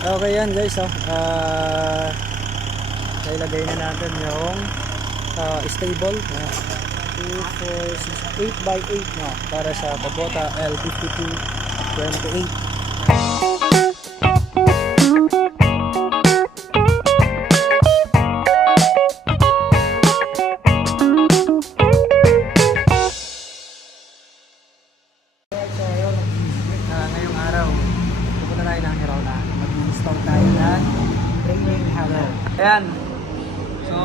Okay yan guys, oh. Ah, ilagay na natin yung ah, stable na 2, 4, 6, 8 by 8 no, para sa Kubota L5228. So yun, ah, ngayong araw, pupunta tayo ng Hirona. Mag-install tayo ng training hammer. Ayan. So,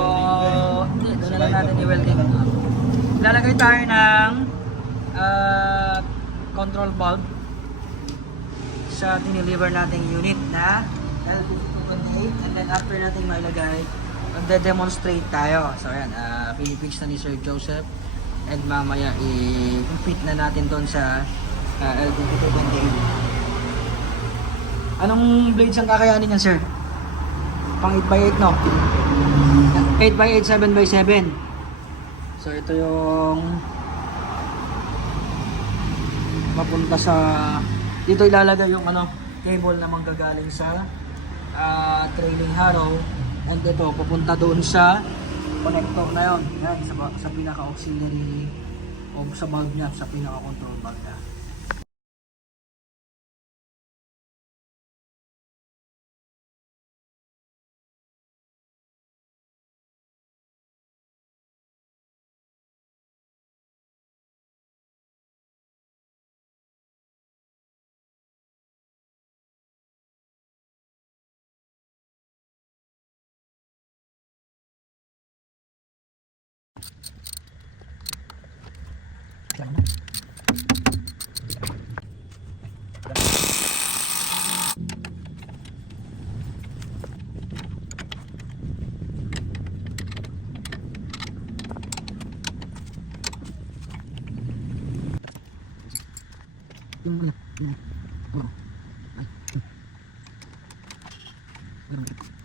hindi, doon na lang natin i-welding. Lalagay tayo ng ah, control bulb sa dineliver nating unit na L5228 and then after natin mailagay, magde-demonstrate tayo. So ayan, uh, Philippines na ni Sir Joseph and mamaya i-compete na natin doon sa uh, L5228. Anong blades ang kakayanin niyan, sir? Pang 8x8, no? 8x8, 7x7. So, ito yung mapunta sa dito ilalagay yung ano cable na manggagaling sa ah, trailing harrow and ito pupunta doon sa connector na yon yan sa, sa pinaka auxiliary o sa bulb niya sa pinaka control bulb niya lang na. Yung ano, yung ano. Oh. Ay. Ganun.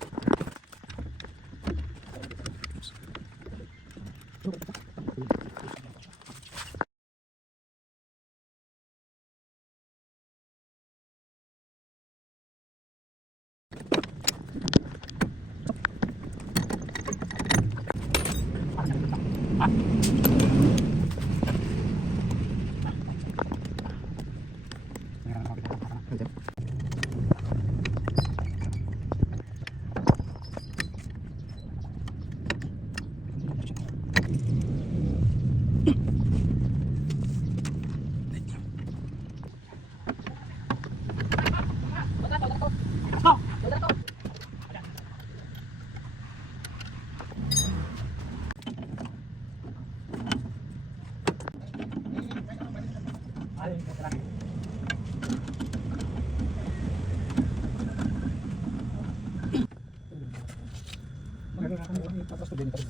Tapos ko din. Kasi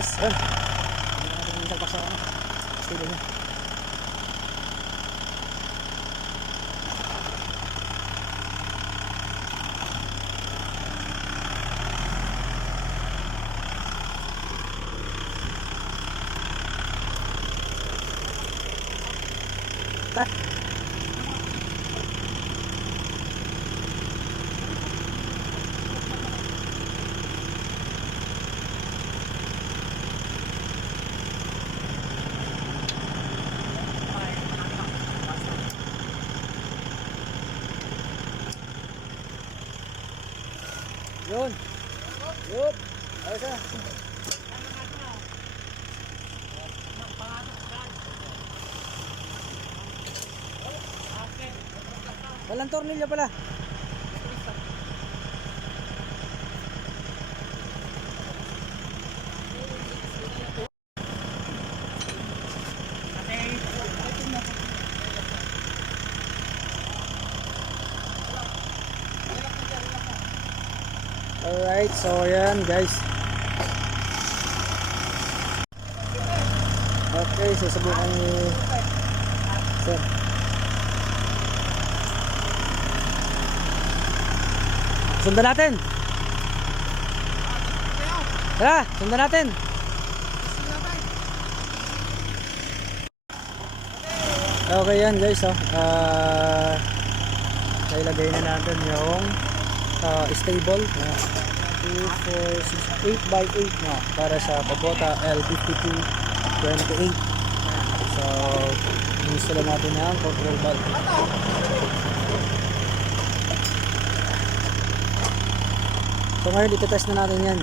Yes, ayun. Hindi na natin yung talpak sa. Stable niya. Ta. Yun. Yun. Ayos ah. Walang tornilyo pala. Alright, so ayan guys. Okay, susubukan ni Sir. Sundan natin. Tara, sundan natin. Okay yan guys, oh. Ah, ilagay na natin yung ah, stable na 2, 4, 6, 8 by 8 na para sa Kubota L5228. So, install natin ang control valve. So ngayon ito-test na natin yan.